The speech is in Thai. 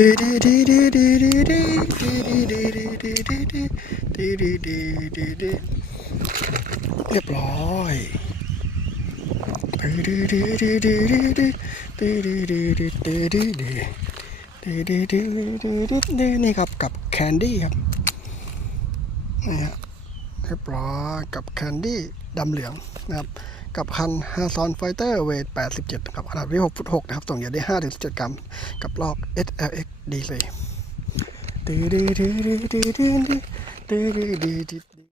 เรียบร้อยนี่ครับกับแคนดี้ครับนี่ฮะเรียบร้อยกับแคนดี้ดำเหลืองนะครับกับคันฮาซอนไฟเตอร์เวท87ครับขนาดที่6 ฟุต 6นะครับส่งเหยื่อได้5-17 กรัมกับลอก SLX ดีเลย